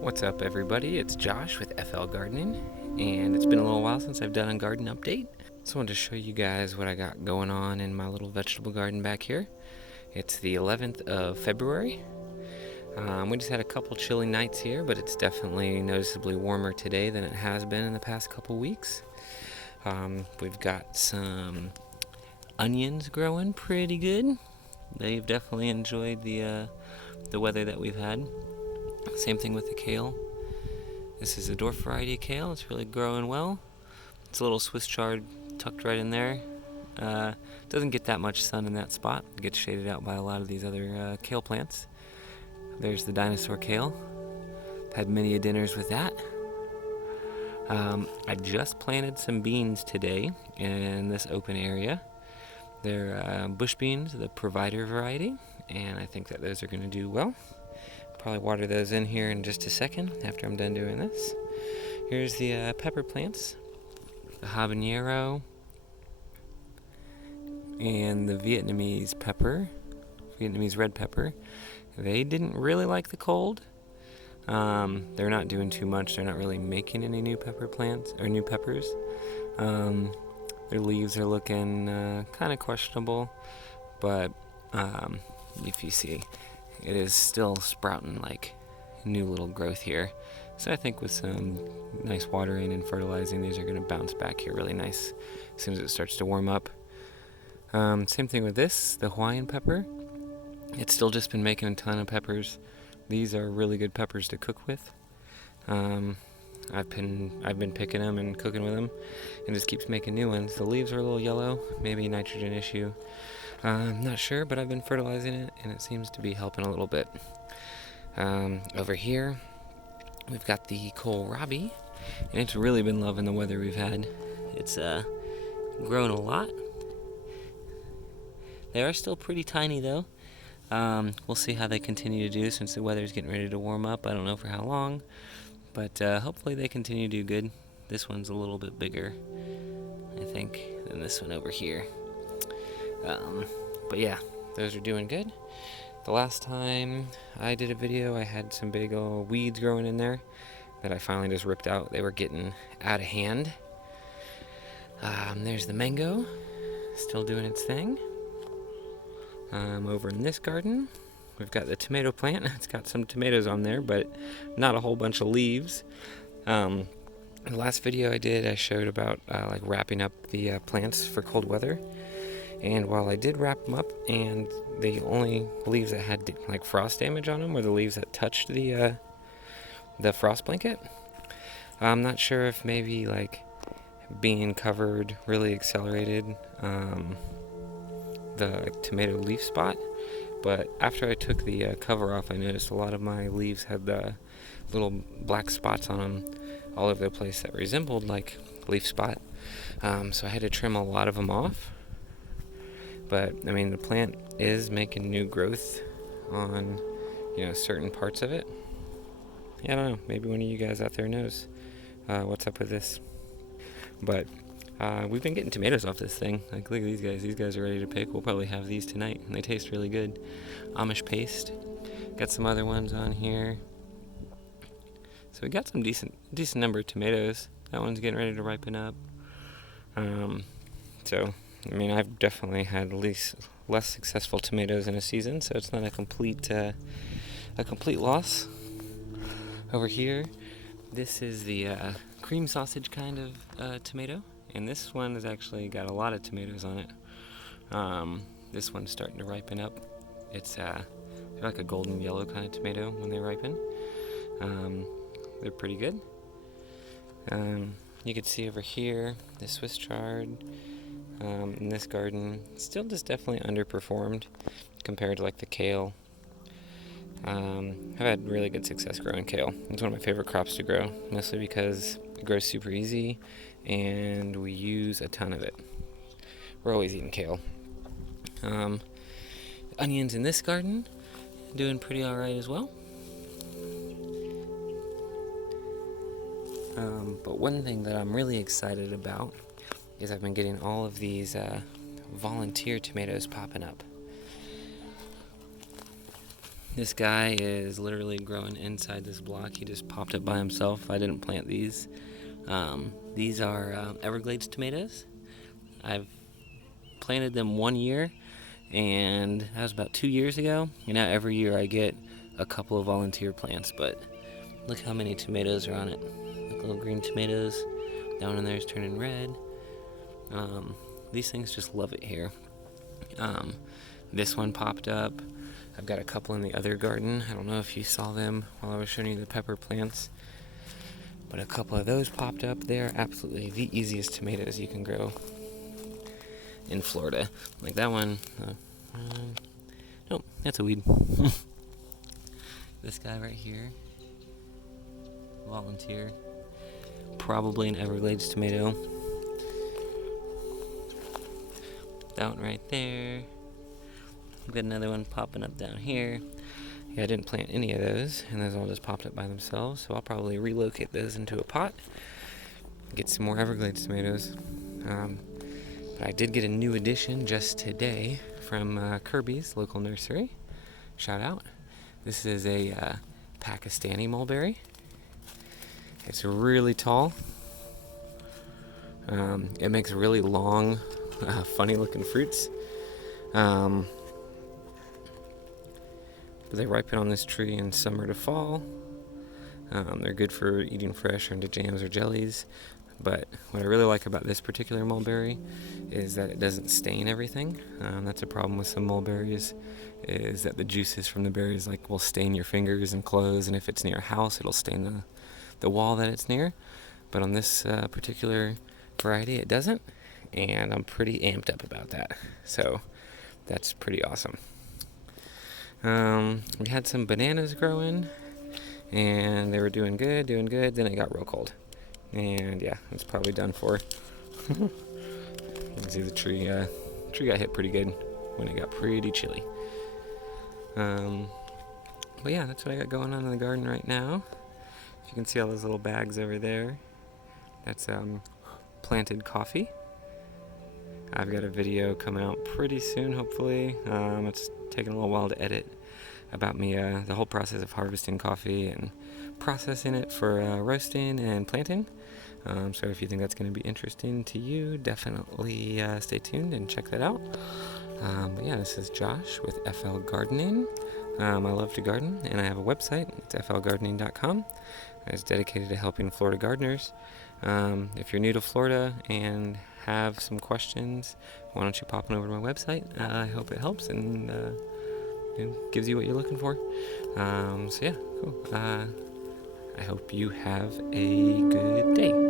What's up, everybody? It's Josh with FL Gardening, and it's been a little while since I've done a garden update. So I wanted to show you guys what I got going on in my little vegetable garden back here. It's the 11th of February. We just had a couple chilly nights here, but it's definitely noticeably warmer today than it has been in the past couple weeks. We've got some onions growing pretty good. They've definitely enjoyed the weather that we've had. Same thing with the kale. This is a dwarf variety of kale. It's really growing well. It's a little Swiss chard tucked right in there. Doesn't get that much sun in that spot. It gets shaded out by a lot of these other kale plants. There's the dinosaur kale. Had many a dinners with that. I just planted some beans today in this open area. They're bush beans, the provider variety, and I think that those are going to do well. Probably water those in here in just a second after I'm done doing this. Here's the pepper plants, the habanero, and the Vietnamese red pepper. They didn't really like the cold. They're not doing too much. They're not really making any new pepper plants or new peppers. Their leaves are looking kind of questionable, but if you see, it is still sprouting like new little growth here. So I think with some nice watering and fertilizing, these are going to bounce back here really nice as soon as it starts to warm up. Same thing with this, the Hawaiian pepper. It's still just been making a ton of peppers. These are really good peppers to cook with. I've been picking them and cooking with them, and just keeps making new ones. The leaves are a little yellow, maybe a nitrogen issue. I'm not sure, but I've been fertilizing it, and it seems to be helping a little bit. Over here, we've got the kohlrabi, and it's really been loving the weather we've had. It's grown a lot. They are still pretty tiny, though. We'll see how they continue to do since the weather's getting ready to warm up. I don't know for how long, but hopefully they continue to do good. This one's a little bit bigger, I think, than this one over here. But yeah, those are doing good. The last time I did a video, I had some big old weeds growing in there that I finally just ripped out. They were getting out of hand. There's the mango, still doing its thing. Over in this garden, we've got the tomato plant. It's got some tomatoes on there, but not a whole bunch of leaves. The last video I did, I showed about like wrapping up the plants for cold weather. And while I did wrap them up, and the only leaves that had like frost damage on them were the leaves that touched the frost blanket. I'm not sure if maybe like being covered really accelerated the tomato leaf spot, but after I took the cover off, I noticed a lot of my leaves had the little black spots on them all over the place that resembled like leaf spot. So I had to trim a lot of them off. But I mean, the plant is making new growth on, certain parts of it. Yeah, I don't know. Maybe one of you guys out there knows what's up with this. But we've been getting tomatoes off this thing. Like, look at these guys. These guys are ready to pick. We'll probably have these tonight, and they taste really good. Amish paste. Got some other ones on here. So we got some decent number of tomatoes. That one's getting ready to ripen up. So, I mean, I've definitely had at least less successful tomatoes in a season, so it's not a complete loss. Over here, this is the cream sausage kind of tomato, and this one has actually got a lot of tomatoes on it. This one's starting to ripen up. It's they're like a golden yellow kind of tomato when they ripen. They're pretty good. You can see over here the Swiss chard. In this garden, still just definitely underperformed compared to like the kale. I've had really good success growing kale. It's one of my favorite crops to grow, mostly because it grows super easy and we use a ton of it. We're always eating kale. Onions in this garden, doing pretty alright as well. But one thing that I'm really excited about is I've been getting all of these volunteer tomatoes popping up. This guy is literally growing inside this block. He just popped up by himself. I didn't plant these. These are Everglades tomatoes. I've planted them 1 year, and that was about 2 years ago. And now every year I get a couple of volunteer plants, but look how many tomatoes are on it. Look, little green tomatoes. That one in there is turning red. These things just love it here. This one popped up. I've got a couple in the other garden. I don't know if you saw them while I was showing you the pepper plants, but a couple of those popped up. They're absolutely the easiest tomatoes you can grow in Florida. Like that one. Nope, that's a weed. This guy right here, volunteer, probably an Everglades tomato. That one right there. I've got another one popping up down here. Yeah, I didn't plant any of those, and those all just popped up by themselves, so I'll probably relocate those into a pot, get some more Everglades tomatoes. But I did get a new addition just today from Kirby's local nursery. Shout out. This is a Pakistani mulberry. It's really tall. It makes really long, funny looking fruits. They ripen on this tree in summer to fall. They're good for eating fresh or into jams or jellies. But what I really like about this particular mulberry is that it doesn't stain everything. That's a problem with some mulberries, is that the juices from the berries will stain your fingers and clothes, and if it's near a house, it'll stain the wall that it's near. But on this particular variety, it doesn't, and I'm pretty amped up about that. So that's pretty awesome. We had some bananas growing, and they were doing good. Then it got real cold, and yeah, it's probably done for. You can see the tree got hit pretty good when it got pretty chilly. But yeah, that's what I got going on in the garden right now. You can see all those little bags over there. That's planted coffee. I've got a video coming out pretty soon, hopefully. It's taken a little while to edit, about me, the whole process of harvesting coffee and processing it for roasting and planting. So if you think that's going to be interesting to you, definitely stay tuned and check that out. But yeah, this is Josh with FL Gardening. I love to garden, and I have a website. It's flgardening.com. It's dedicated to helping Florida gardeners. If you're new to Florida and have some questions, why don't you pop on over to my website? I hope it helps and gives you what you're looking for. So yeah, cool. I hope you have a good day.